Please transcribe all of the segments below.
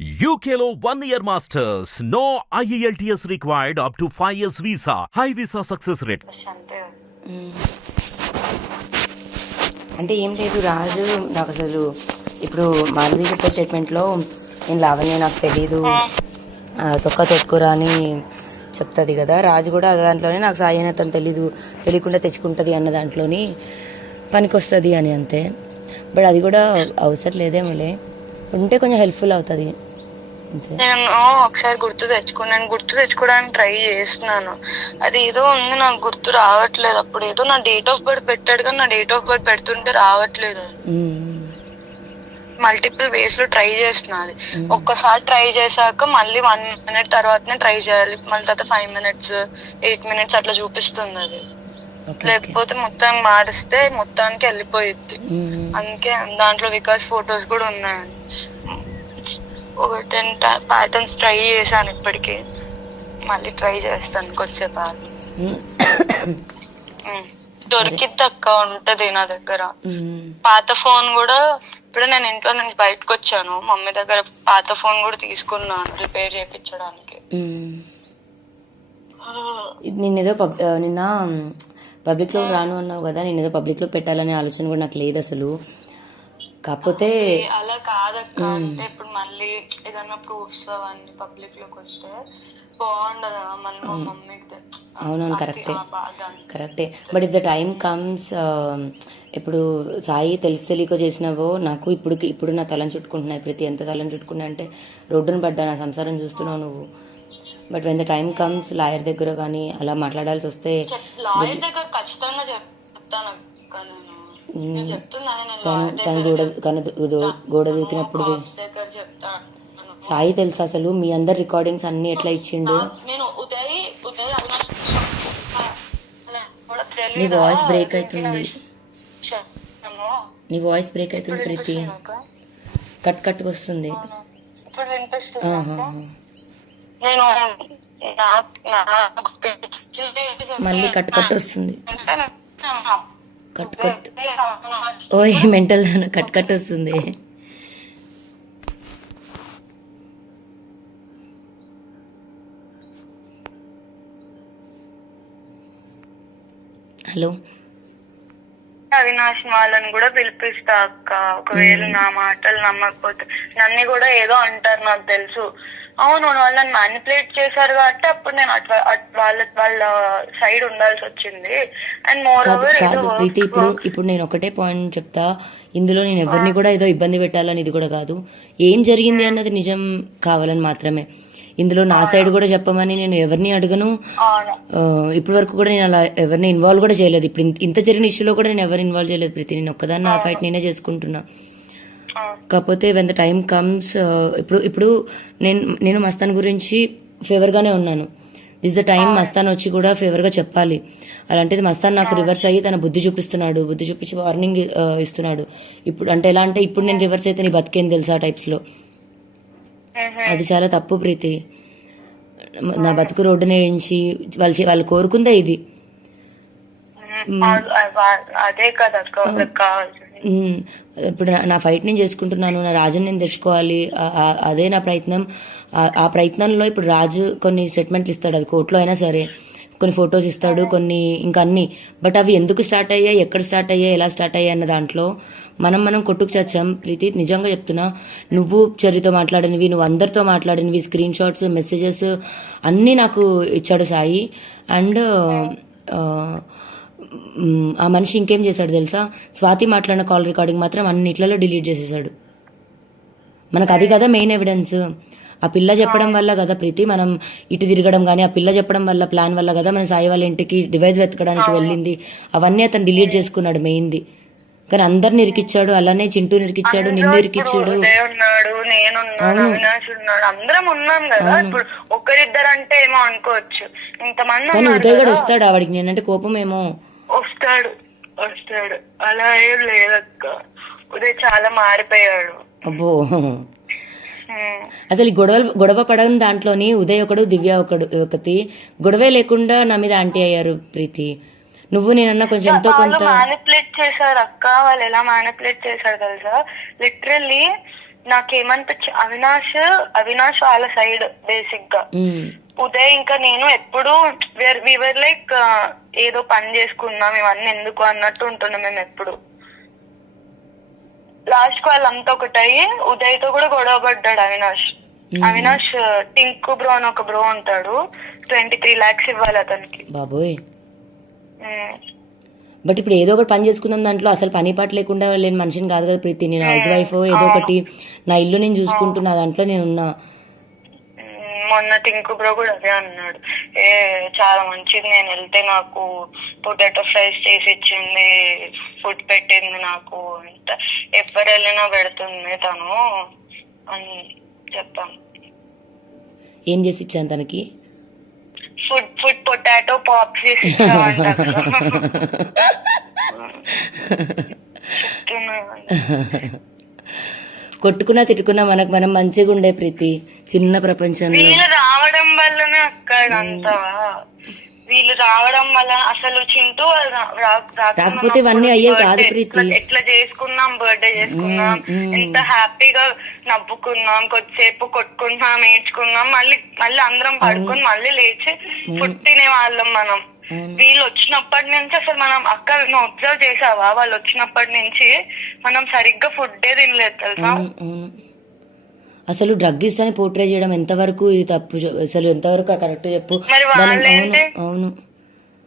UKLO 1 year masters. No IELTS required up to 5 years visa. High visa success rate. అంతే. అంటే ఏం లేదు రాజు నాకు అసలు ఇప్పుడు మాధవి చెప్పే స్టేట్మెంట్లో నేను లావణ్య నాకు తెలీదు తొక్క తొట్టుకురా అని చెప్తుంది కదా. రాజు కూడా దాంట్లోనే నాకు సాయి అని తను తెలియకుండా తెచ్చుకుంటుంది అన్న దాంట్లోని పనికొస్తుంది అని అంతే. బట్ అది కూడా అవసరం లేదేమోలే, ఉంటే కొంచెం హెల్ప్ఫుల్ అవుతుంది. నేను ఒకసారి గుర్తు తెచ్చుకోవడానికి ట్రై చేస్తున్నాను. అది ఏదో ఉంది, నాకు గుర్తు రావట్లేదు. అప్పుడు ఏదో నా డేట్ ఆఫ్ బర్త్ పెట్టాడు కానీ నా డేట్ ఆఫ్ బర్త్ పెడుతుంటే రావట్లేదు. మల్టిపుల్ వేస్ లో ట్రై చేస్తున్నది. ఒక్కసారి ట్రై చేశాక మళ్ళీ 1 minute తర్వాతనే ట్రై చేయాలి, మళ్ళీ తర్వాత 5 minutes 8 minutes అట్లా చూపిస్తుంది అది. లేకపోతే మొత్తం మారిస్తే మొత్తానికి వెళ్ళిపోయింది. అందుకే దాంట్లో వికాస్ ఫొటోస్ కూడా ఉన్నాయండి. ఒక 10 ప్యాటర్న్స్ ట్రై చేశాను ఇప్పటికి, మళ్ళీ ట్రై చేస్తాను కొద్దిసేపు. దొరికిద్ది అక్క, ఉంటది నా దగ్గర. పాత ఫోన్ కూడా ఇప్పుడు నేను ఇంట్లో నుంచి బయటకు వచ్చాను, మమ్మీ దగ్గర పాత ఫోన్ కూడా తీసుకున్నాను రిపేర్ చేయించడానికి. నిన్నేదో నిన్న పబ్లిక్ లో రాను అన్నావు కదా, నేనేదో పబ్లిక్ లో పెట్టాలనే ఆలోచన కూడా నాకు లేదు అసలు. కాకపోతే అలా కాదక్క, అంటే ఇప్పుడు మళ్ళీ ఏదన్నా ప్రూఫ్స్ అవన్నీ పబ్లిక్ లోకి వస్తే బాగుండదా మళ్ళీ మా మమ్మీకి. అవునవును, కరెక్టే. But if the time comes, ఇప్పుడు సాయి తెలియక చేసినావో నాకు ఇప్పుడు నా తలను చుట్టుకుంటున్నాయి. ప్రతి ఎంత తలను చుట్టుకున్నా అంటే రోడ్డును పడ్డా, నా సంసారం చూస్తున్నావు నువ్వు. But when the time comes lawyer దగ్గర కానీ అలా మాట్లాడాల్సి వస్తే, లాయర్ దగ్గర ఖచ్చితంగా చెప్తాను. గోడ దూకినప్పుడు సాయి తెలుసు అసలు మీ అందరు రికార్డింగ్స్ అన్ని ఎట్లా ఇచ్చిండు. నీ వాయిస్ బ్రేక్ అవుతుంది ప్రీతి, కట్ వస్తుంది. మళ్ళీ కట్ వస్తుంది. ఓయ్ మెంటల్ కట్ వస్తుంది. హలో, అవినాష్ వాళ్ళని కూడా పిలిపిస్తా అక్క. ఒకవేళ నా మాటలు నమ్మకపోతే నన్ను కూడా ఏదో అంటారు నాకు తెలుసు. అవును, వాళ్ళని మ్యానిపులేట్ చేశారు కాబట్టి అప్పుడు నేను వాళ్ళ సైడ్ ఉండాల్సి వచ్చింది. అండ్ మోర్ ఓవర్ ప్రీతి, ఇప్పుడు నేను ఒకటే పాయింట్ చెప్తా. ఇందులో నేను ఎవరిని కూడా ఏదో ఇబ్బంది పెట్టాలని ఇది కూడా కాదు. ఏం జరిగింది అన్నది నిజం కావాలని మాత్రమే. ఇందులో నా సైడ్ కూడా చెప్పమని నేను ఎవరిని అడగను. ఇప్పటి వరకు కూడా నేను అలా ఎవరిని ఇన్వాల్వ్ కూడా చేయలేదు. ఇప్పుడు ఇంత జరిగిన ఇష్యూలో కూడా నేను ఎవరిని ఇన్వాల్వ్ చేయలేదు ప్రీతి. నేను ఒక్కదాన్ని నా ఫైట్ నేనే చేసుకుంటున్నా. కాకపోతే వెన్ ద టైమ్ కమ్స్, ఇప్పుడు నేను మస్తాన్ గురించి ఫేవర్ గానే ఉన్నాను. దిస్ ద టైం మస్తాన్ వచ్చి కూడా ఫేవర్ గా చెప్పాలి. అలాంటిది మస్తాన్ నాకు రివర్స్ అయ్యి తన బుద్ధి చూపించి వార్నింగ్ ఇస్తున్నాడు. ఇప్పుడు అంటే ఎలా అంటే, ఇప్పుడు నేను రివర్స్ అయితే నీ బతికేం తెలుసా టైప్స్ లో. అది చాలా తప్పు ప్రీతి. నా బతుకు రోడ్డునే వేయించి వాళ్ళు కోరుకుందే ఇది. అదే కదా ఇప్పుడు నా ఫైట్ నేను చేసుకుంటున్నాను, నా రాజుని నేను తెచ్చుకోవాలి, అదే నా ప్రయత్నం. ఆ ప్రయత్నంలో ఇప్పుడు రాజు కొన్ని స్టేట్మెంట్లు ఇస్తాడు, అవి కోర్టులో అయినా సరే, కొన్ని ఫొటోస్ ఇస్తాడు, కొన్ని ఇంకా అన్ని. బట్ అవి ఎందుకు స్టార్ట్ అయ్యాయి, ఎక్కడ స్టార్ట్ అయ్యాయి, ఎలా స్టార్ట్ అయ్యాయి అన్న దాంట్లో మనం కొట్టుకు చచ్చాం ప్రీతి. నిజంగా చెప్తున్నా, నువ్వు చెర్రితో మాట్లాడినవి, నువ్వు అందరితో మాట్లాడినవి, స్క్రీన్ షాట్స్, మెసేజెస్ అన్నీ నాకు ఇచ్చాడు సాయి. అండ్ ఆ మనిషి ఇంకేం చేశాడు తెలుసా, స్వాతి మాట్లాడిన కాల్ రికార్డింగ్ మాత్రం అన్నిట్లలో డిలీట్ చేసేసాడు. మనకు అది కదా మెయిన్ ఎవిడెన్స్. ఆ పిల్ల చెప్పడం వల్ల కదా ప్రీతి మనం ఇటు తిరగడం, కానీ ఆ పిల్ల చెప్పడం వల్ల, ప్లాన్ వల్ల కదా మనం సాయి వాళ్ళ ఇంటికి డివైస్ వెతకడానికి వెళ్ళింది. అవన్నీ అతను డిలీట్ చేసుకున్నాడు మెయిన్ది. కానీ అందరిని ఇరికిచ్చాడు, అలానే చింటూ ఇరికిచ్చాడు, నిన్ను ఇరికిచ్చాడు. అందరం ఉన్నాం కదా, ఇప్పుడు ఒకరిద్దరంటే ఏమో అనుకోవచ్చు, ఇంతమంది. కానీ ఉదయ్ కూడా వస్తాడు, ఆవిడికి నేనంటే కోపం ఏమో. వస్తాడు అలా ఏం లేదక్క. ఉదయ్ చాలా మారిపోయాడు. అబ్బో, అసలు గొడవ పడని దాంట్లోని ఉదయ్ ఒకడు, దివ్య ఒకటి. గొడవే లేకుండా నా మీద ఆంటీ అయ్యారు ప్రీతి. నువ్వు నేనన్నా కొంచెం ఎంతో కొంత మ్యానిపులేట్ చేశారు అక్క. వాళ్ళు ఎలా మ్యానిపులేట్ చేశారు తెలుసా, లిటరల్లీ నాకేమనిపించి అవినాష్ వాళ్ళ సైడ్ బేసిక్ గా, ఉదయ్ ఇంకా నేను ఎప్పుడు వివర్ లైక్ ఏదో పని చేసుకున్నాం ఇవన్నీ ఎందుకు అన్నట్టు ఉంటున్నాం మేము ఎప్పుడు. లాస్ట్ కు వాళ్ళంతా ఒకటయ్యి ఉదయ్ తో కూడా గొడవ పడ్డాడు అవినాష్ టింకు బ్రో అని ఒక బ్రో ఉంటాడు, 23 lakhs ఇవ్వాలి అతనికి. బాబోయ్. బట్ ఇప్పుడు ఏదో ఒకటి పని చేసుకుందాం, దాంట్లో అసలు పని పాట లేకుండా లేని మనిషిని కాదు కదా ప్రీతి. నేను హౌస్ వైఫ్, ఏదో ఒకటి నా ఇల్లు నేను చూసుకుంటున్నా, దాంట్లో నేను ఉన్నా. మొన్న టింకు బ్రో కూడా అదే అన్నాడు, చాలా మంచిది, నేను వెళ్తే నాకు పొటాటో ఫ్రైస్ చేసి ఇచ్చింది, ఫుడ్ పెట్టింది నాకు, ఎవరు వెళ్ళినా పెడుతుంది తను అని చెప్పాను. ఏం చేసి ఇచ్చాను తనకి? ఫుడ్ పొటాటో పాప్స్ చేసి ఇచ్చామంట. కొట్టుకున్నా తిట్టుకున్నా మనకు మనం మంచిగా ఉండే ప్రీతి చిన్న ప్రపంచంలో. వీళ్ళు రావడం వల్లనే అక్క ఇదంతా, వీళ్ళు రావడం వల్ల అసలు చింటూ రాకపోతే ఇవన్నీ అయ్యేవి కాదు ప్రీతి. ఎట్లా చేసుకున్నాం, బర్త్డే చేసుకున్నాం, ఎంత హ్యాపీగా నవ్వుకున్నాం, కొద్దిసేపు కొట్టుకున్నాం, ఏడ్చుకున్నాం, మళ్ళీ అందరం పడుకుని మళ్ళీ లేచి ఫుడ్ తినే వాళ్ళం మనం. వీళ్ళు వచ్చినప్పటి నుంచి అసలు మనం అక్క నువ్వు అబ్జర్వ్ చేసావా, వాళ్ళు వచ్చినప్పటి నుంచి మనం సరిగ్గా ఫుడ్డే తినలేదు తెలుసా. అసలు డ్రగ్గిస్ట్ అని పోర్ట్రే చేయడం ఎంతవరకు ఇది తప్పు, అసలు ఎంతవరకు కరెక్ట్ చెప్పు. అవును,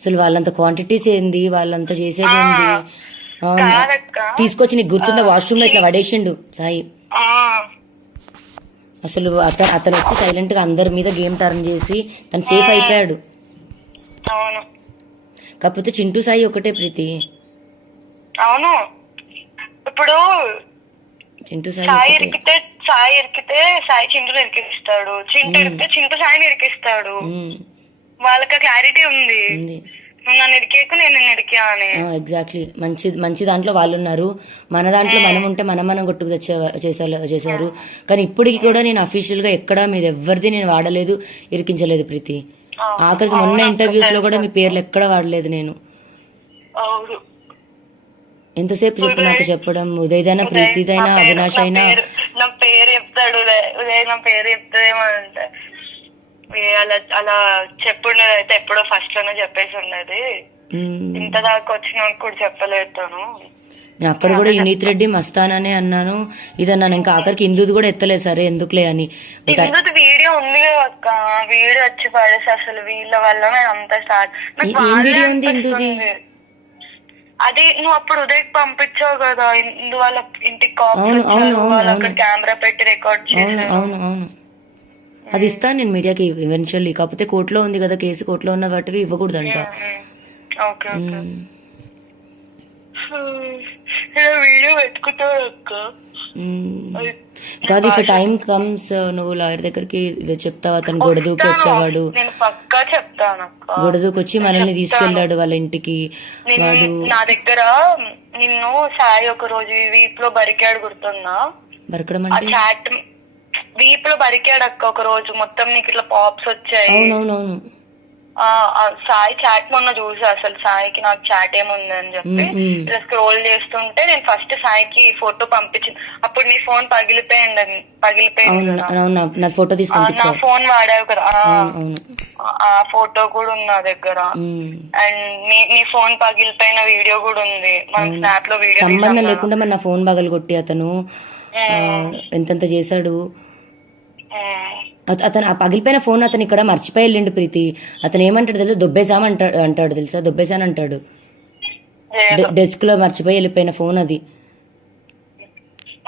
అసలు వాళ్ళంత క్వాంటిటీస్ ఏంది, వాళ్ళంతా చేసేది ఏంది. తీసుకొచ్చి నీకు గుర్తుందా వాష్రూమ్ లో ఇట్లా పడేసిండు సాయి. అసలు అతను వచ్చి సైలెంట్ గా అందరి మీద గేమ్ టర్న్ చేసి తను సేఫ్ అయిపోయాడు. కాకపోతే చింటూ సాయి ఒకటే ప్రీతి. అవును, ఇప్పుడు చింటూ సాయి ఇరికితే సాయి చింటూ ఇరికిస్తాడు, చింటూ ఇరికితే చింటూ సాయిని ఇరికిస్తాడు. వాళ్ళకి క్లారిటీ ఉంది, నన్ను ఇరికేకు నేను నిన్ను ఇరికా అని. ఎగ్జాక్ట్లీ. మంచి దాంట్లో వాళ్ళు ఉన్నారు, మన దాంట్లో మనం ఉంటే మనం కొట్టుకు చేశారు. కానీ ఇప్పటికి కూడా నేను అఫీషియల్ గా ఎక్కడా మీరు ఎవరిది నేను వాడలేదు, ఇరికించలేదు ప్రీతి. ఆఖరికి మొన్న ఇంటర్వ్యూస్ లో కూడా మీ పేర్లు ఎక్కడ వాడలేదు నేను. ఎంతసేపు చెప్పు నాకు చెప్పడం, ఉదయదైనా ప్రీతిదైనా అవినాష్ అయినా నా పేరు చెప్తాడు, ఉదయ్ నా పేరు చెప్తాదేమో అంటే అలా చెప్పుండేది అయితే ఎప్పుడో ఫస్ట్ లోనే చెప్పేసి ఉండేది, ఇంత దాకా వచ్చిన కూడా చెప్పలేదు తను. అక్కడ కూడా యునీత్ రెడ్డి మస్తాననే అన్నాను, ఇదన్నాను. ఇంకా ఆఖరికి ఇందుది కూడా ఎత్తలేదు, సరే ఎందుకులే అని. వీడియో ఉంది కదా, వీడియో వచ్చి పడేసి అసలు వీళ్ళ వల్ల నేను అంత స్టార్ట్. ఏం వీడియో ఉంది ఇందుది? అది నువ్వు అప్పుడు ఉదయ్ పంపించావు కదా, ఇందు వాళ్ళ ఇంటికి కెమెరా పెట్టి రికార్డ్ చేశారు. అవును, అది ఇస్తాను నేను మీడియాకి ఎవెన్చువల్లీ. కాకపోతే కోర్టులో ఉంది కదా కేసు, కోర్టులో ఉన్న వాటివి ఇవ్వకూడదంట. వీడియో పెట్టుకుంటావు అక్క. కాదు, ఇఫ్ టైం కమ్స్ నువ్వు లాయర్ దగ్గరికి చెప్తావు. అతను గొడదూకి వచ్చేవాడు, గొడదూకి వచ్చి మనల్ని తీసుకెళ్లాడు వాళ్ళ ఇంటికి. వాడు నా దగ్గర నిన్ను సాయి ఒక రోజు వీప్ లో బరికాడు, గుర్తుందా? బరకడం అంటే చాట్ వీప్ లో బరికాడు అక్క ఒక రోజు, మొత్తం నీకు ఇట్లా పాప్స్ వచ్చాయి. అవునవును. సాయి చాట్ మొన్న చూసా, అసలు సాయికి నాకు చాట్ ఏముంది అని చెప్పి ఇలా స్క్రోల్ చేస్తుంటే నేను ఫస్ట్ సాయికి ఫోటో పంపించింది. అప్పుడు నీ ఫోన్ పగిలిపోయింది, నా ఫోటో నా ఫోన్ వాడావు కదా, ఆ ఫోటో కూడా ఉంది నా దగ్గర. అండ్ నీ ఫోన్ పగిలిపోయిన వీడియో కూడా ఉంది, మన స్నాప్ లో వీడియో. సంబంధం లేకుండా మన ఫోన్ పగలగొట్టి అతను ఎంతెంత చేశాడు. అతను ఆ పగిలిపోయిన ఫోన్ అతను ఇక్కడ మర్చిపోయి వెళ్ళిండు ప్రీతి. అతను ఏమంటాడు తెలుసా, దొబ్బేసామంటాడు తెలుసా, దొబ్బేసాను అంటాడు. డెస్క్ లో మర్చిపోయి వెళ్ళిపోయిన ఫోన్ అది.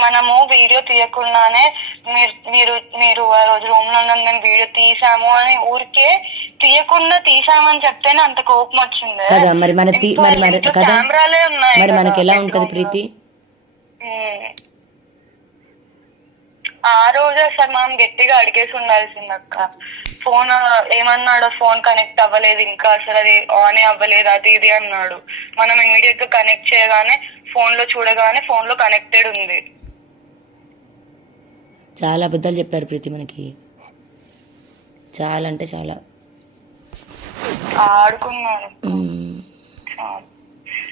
మనము వీడియో తీయకుండానే మీరు ఆ రోజు రూమ్ లో ఉన్నాం, మేము వీడియో తీసాము అని ఊరికే తీయకుండా తీసామని చెప్తేనే అంత కోపం వచ్చింది కదా. మరి కెమెరాలే ఉన్నాయి, మరి మనకి ఎలా ఉంటది ప్రీతి? ఆ రోజు అసలు మనం గట్టిగా అడిగేసి ఉండాల్సింది అక్క. ఫోన్ ఏమన్నాడు, ఫోన్ కనెక్ట్ అవ్వలేదు ఇంకా, అసలు అది ఆన్ అవ్వలేదు, అది ఇది అన్నాడు. మనం ఇమీడియట్ గా కనెక్ట్ చేయగానే ఫోన్ లో చూడగానే ఫోన్ లో కనెక్టెడ్ ఉంది. చాలా అబద్ధాలు చెప్పారు ప్రీతి మనకి, చాలా అంటే చాలా ఆడుకున్నారు.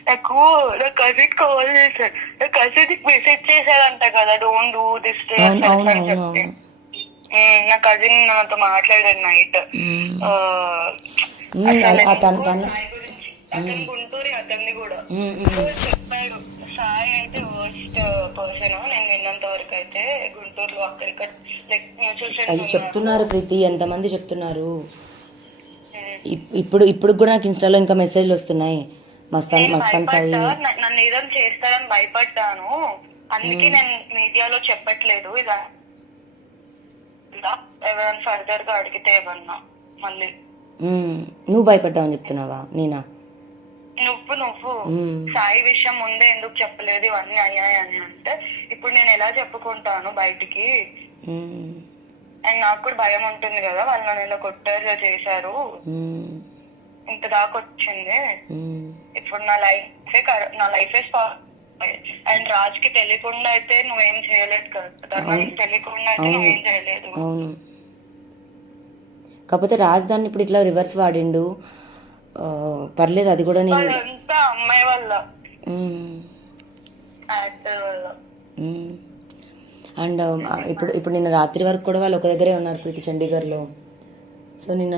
నాకు నా కజిన్ కాల్ చేశాడు, నా కజిన్ మెసేజ్ చేశాడంట కదా, డోంట్ డూ దిస్ అవును అవును అని అవును చెప్పి. అవును నా కజిన్ నాతో మాట్లాడాడు నైట్. అతను గుంటూరు, అతన్ని కూడా చెప్పాడు. సాయి అయితే వర్స్ట్ పర్సన్ నేను విన్నంత వరకు అయితే, గుంటూరులో అక్కడిక్కడ అది చెప్తున్నారు ప్రీతి, ఎంతమంది చెప్తున్నారు. ఇప్పుడు కూడా నాకు ఇన్స్టాలో ఇంకా మెసేజ్లు వస్తున్నాయి. మస్తాన్ సాయి నన్ను ఏదైనా చేస్తారని భయపడ్డాను, అందుకే నేను మీడియాలో చెప్పట్లేదు. ఇలా ఎవరైనా ఫర్దర్ గా అడిగితే ఏమన్నా మళ్ళీ. నువ్వు భయపడ్డావని చెప్తున్నావా? నేనా? నువ్వు సాయి విషయం ముందే ఎందుకు చెప్పలేదు ఇవన్నీ అయ్యాయని అంటే, ఇప్పుడు నేను ఎలా చెప్పుకుంటాను బయటికి? అండ్ నాకు కూడా భయం ఉంటుంది కదా, వాళ్ళు నన్ను ఇలా కొట్టారు చేశారు, ఇంత దాకా వచ్చింది. ఇప్పుడు నా లైఫే అండ్ రాజ్ కి తెలియకుండా అయితే నువ్వేం చేయలేదు కదా, తెలియకుండా అయితే నువ్వేం చేయలేదు. అవును, కాకపోతే రాజ్ దాన్ని ఇప్పుడు ఇట్లా రివర్స్ వాడిండు, పర్లేదు. అది కూడా నేను అంతా అమ్మాయి వల్ల, యాక్టర్ వల్ల. అండ్ ఇప్పుడు నిన్న రాత్రి వరకు కూడా వాళ్ళు ఒక దగ్గరే ఉన్నారు ప్రీతి, చండీగఢ్లో. సో నిన్న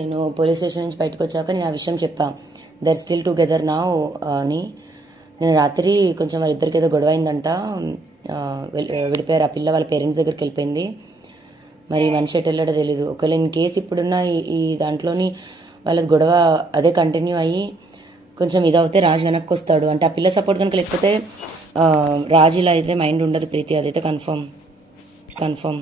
నేను పోలీస్ స్టేషన్ నుంచి బయటకు వచ్చాక నేను ఆ విషయం చెప్పా, దర్ స్టిల్ టుగెదర్ నా అని. నేను రాత్రి కొంచెం వాళ్ళిద్దరికి ఏదో గొడవ అయిందంట, విడిపోయారు. ఆ పిల్ల వాళ్ళ పేరెంట్స్ దగ్గరికి వెళ్ళిపోయింది, మరి మనిషి ఎటు వెళ్ళాడో తెలీదు. ఒకవేళ ఇన్ కేసు ఇప్పుడున్న ఈ దాంట్లోని వాళ్ళది గొడవ అదే కంటిన్యూ అయ్యి కొంచెం ఇదవుతే రాజు వెనక్కి వస్తాడు అంటే, ఆ పిల్ల సపోర్ట్ కనుక లేకపోతే రాజు ఇలా అయితే మైండ్ ఉండదు ప్రీతి, అదైతే కన్ఫర్మ్.